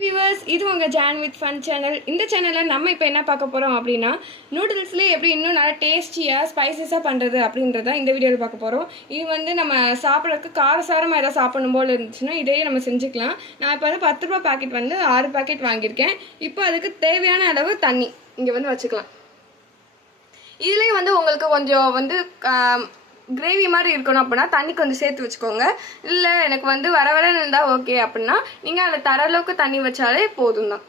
Viewers, இது உங்கள் John with fun channel. இந்த சேனலில் நம்ம இப்போ என்ன பார்க்க போகிறோம் அப்படின்னா, நூடுல்ஸ்லேயே எப்படி இன்னும் நல்லா டேஸ்டியாக ஸ்பைசஸாக பண்ணுறது அப்படின்றத இந்த வீடியோவில் பார்க்க போகிறோம். இது வந்து நம்ம சாப்பிட்றதுக்கு காரசாரமாக எதாவது சாப்பிடணும் போல் இருந்துச்சுன்னா இதையே நம்ம செஞ்சுக்கலாம். நான் இப்போ வந்து 10 ரூபா பாக்கெட் வந்து 6 பாக்கெட் வாங்கியிருக்கேன். இப்போ அதுக்கு தேவையான அளவு தண்ணி இங்கே வந்து வச்சுக்கலாம். இதுலேயே வந்து உங்களுக்கு கொஞ்சம் வந்து கிரேவி மாதிரி இருக்கணும் அப்படின்னா தண்ணி கொஞ்சம் சேர்த்து வச்சுக்கோங்க. இல்லை எனக்கு வந்து வர இருந்தால் ஓகே அப்படின்னா நீங்கள் அதில் தர அளவுக்கு தண்ணி வச்சாலே போதும் தான்.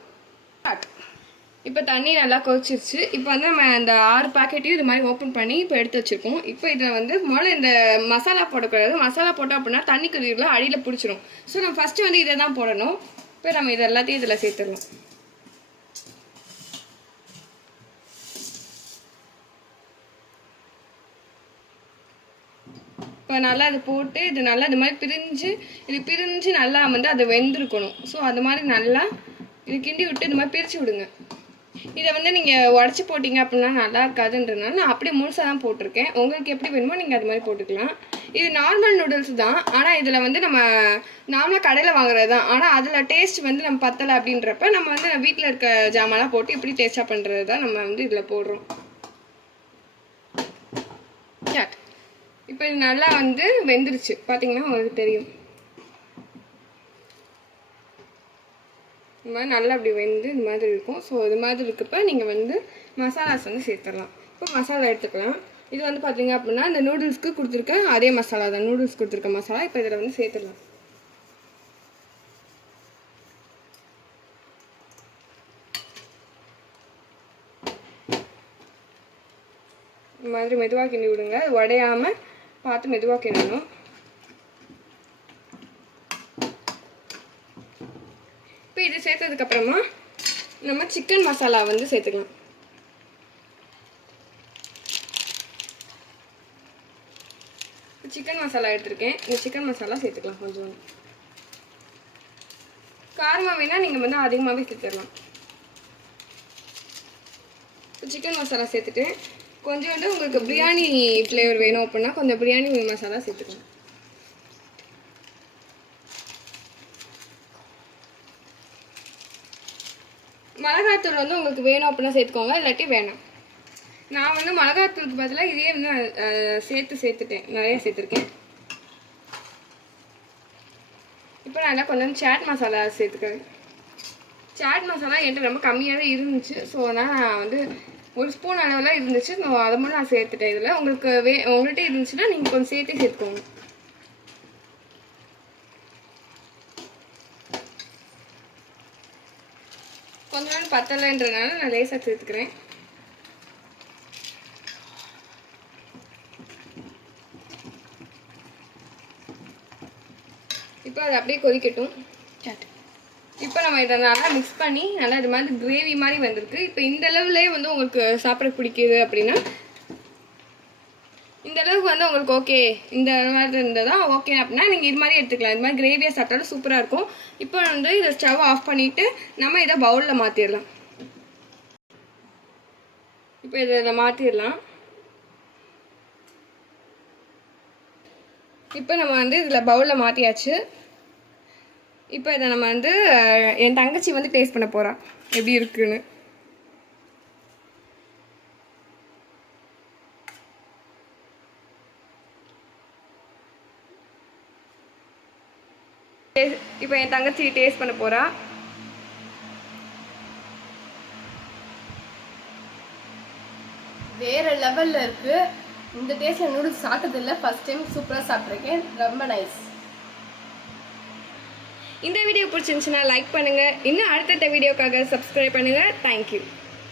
இப்போ தண்ணி நல்லா கொதிச்சிருச்சு. இப்போ வந்து நம்ம இந்த 6 பாக்கெட்டையும் இது மாதிரி ஓப்பன் பண்ணி இப்போ எடுத்து வச்சுருக்கோம். இப்போ இதில் வந்து முதல்ல இந்த மசாலா போடக்கூடாது. மசாலா போட்டோம் அப்படின்னா தண்ணி கொதிக்கல அடியில் பிடிச்சிரும். ஸோ நம்ம ஃபஸ்ட்டு வந்து இதை தான் போடணும். இப்போ நம்ம இது எல்லாத்தையும் இதில் சேர்த்துடலாம். இப்போ நல்லா அது போட்டு இது நல்லா இது மாதிரி பிரிஞ்சு நல்லா வந்து அது வெந்திருக்கணும். ஸோ அது மாதிரி நல்லா இது கிண்டி விட்டு இது மாதிரி பிரித்து விடுங்க. இதை வந்து நீங்கள் உடச்சி போட்டிங்க அப்படின்னா நல்லா இருக்காதுன்றதுனால நான் அப்படியே முழுசாக தான் போட்டிருக்கேன். உங்களுக்கு எப்படி வேணுமோ நீங்கள் அது மாதிரி போட்டுக்கலாம். இது நார்மல் நூடுல்ஸ் தான், ஆனால் இதில் வந்து நம்ம நார்மலாக கடையில் வாங்குறது தான். ஆனால் அதில் டேஸ்ட் வந்து நம்ம பத்தலை அப்படின்றப்ப நம்ம வந்து வீட்டில் இருக்க ஜாமான்லாம் போட்டு இப்படி டேஸ்ட்டாக பண்ணுறது தான் நம்ம வந்து இதில் போடுறோம். இப்போ இது நல்லா வந்து வெந்துருச்சு. பார்த்தீங்கன்னா உங்களுக்கு தெரியும். இந்த மாதிரி நல்லா அப்படி வெந்து இந்த மாதிரி இருக்கும். ஸோ இது மாதிரி இருக்கப்போ நீங்கள் வந்து மசாலாஸ் வந்து சேர்த்துடலாம். இப்போ மசாலா எடுத்துக்கலாம். இது வந்து பார்த்தீங்க அப்படின்னா இந்த நூடுல்ஸ்க்கு கொடுத்துருக்க அதே மசாலா தான், நூடுல்ஸ் கொடுத்துருக்க மசாலா. இப்போ இதில் வந்து சேர்த்துடலாம். இந்த மாதிரி மெதுவாக கிண்டி விடுங்க. அது உடையாமல் பார்த்து மெதுவாக கிண்டணும். இப்போ இது சேர்த்ததுக்கப்புறமா நம்ம சிக்கன் மசாலா வந்து சேர்த்துக்கலாம். சிக்கன் மசாலா எடுத்துருக்கேன். இந்த சிக்கன் மசாலா சேர்த்துக்கலாம். கொஞ்சம் காரமாக வேணால் நீங்கள் வந்து அதிகமாகவே சேர்த்துடலாம். சிக்கன் மசாலா சேர்த்துட்டு கொஞ்சம் வந்து உங்களுக்கு பிரியாணி ஃப்ளேவர் வேணும் அப்படின்னா கொஞ்சம் பிரியாணி மசாலா சேர்த்துக்கலாம். மிளகாத்தூள் வந்து உங்களுக்கு வேணும் அப்படின்னா சேர்த்துக்கோங்க, இல்லாட்டி வேணாம். நான் வந்து மிளகாத்தூளுக்கு பதிலாக இதே வந்து சேர்த்துட்டேன், நிறைய சேர்த்துருக்கேன். இப்போ நல்லா கொஞ்சம் சாட் மசாலா சேர்த்துக்கிறேன். சாட் மசாலா என்கிட்ட ரொம்ப கம்மியாகவே இருந்துச்சு. ஸோ அதனால் நான் வந்து 1 ஸ்பூன் அளவில் இருந்துச்சு. அதை மட்டும் நான் சேர்த்துட்டேன். இதில் உங்களுக்கு உங்கள்கிட்ட இருந்துச்சுன்னா நீங்கள் கொஞ்சம் சேர்த்துக்கோங்க. கொஞ்ச நாள் பத்தலைன்றதுனால நான் லேசாக சேர்த்துக்கிறேன். இப்போ அது அப்படியே கொதிக்கட்டும். இப்போ நம்ம இதை நல்லா மிக்ஸ் பண்ணி நல்லா இது மாதிரி கிரேவி மாதிரி வந்திருக்கு. இப்போ இந்த அளவுலேயே வந்து உங்களுக்கு சாப்பிட பிடிக்குது அப்படின்னா இந்த அளவுக்கு வந்து உங்களுக்கு ஓகே, இந்த மாதிரி இருந்தால் தான் ஓகே அப்படின்னா நீங்கள் இது மாதிரி எடுத்துக்கலாம். இது மாதிரி கிரேவியாக சாப்பிட்டாலும் சூப்பராக இருக்கும். இப்போ வந்து இதை ஸ்டவ் ஆஃப் பண்ணிவிட்டு நம்ம இதை பவுலில் மாற்றிடலாம். இப்போ இதை மாற்றிடலாம். இப்போ நம்ம வந்து இதில் பவுலில் மாற்றியாச்சு. இப்போ இதை நம்ம வந்து என் தங்கச்சி வந்து டேஸ்ட் பண்ண போகிறா எப்படி இருக்குன்னு. இப்போ என் தங்கச்சி டேஸ்ட் பண்ண போகிறா. வேறு லெவலில் இருக்குது. இந்த டேஸ்ட்டில் நூடுல்ஸ் சாப்பிட்டதில்லை, ஃபஸ்ட் டைம் சூப்பராக சாப்பிட்ருக்கேன். ரொம்ப நைஸ். இந்த வீடியோ பிடிச்சிருந்துச்சுன்னா லைக் பண்ணுங்கள். இன்னும் அடுத்தடுத்த வீடியோக்காக சப்ஸ்கிரைப் பண்ணுங்கள். தேங்க்யூ.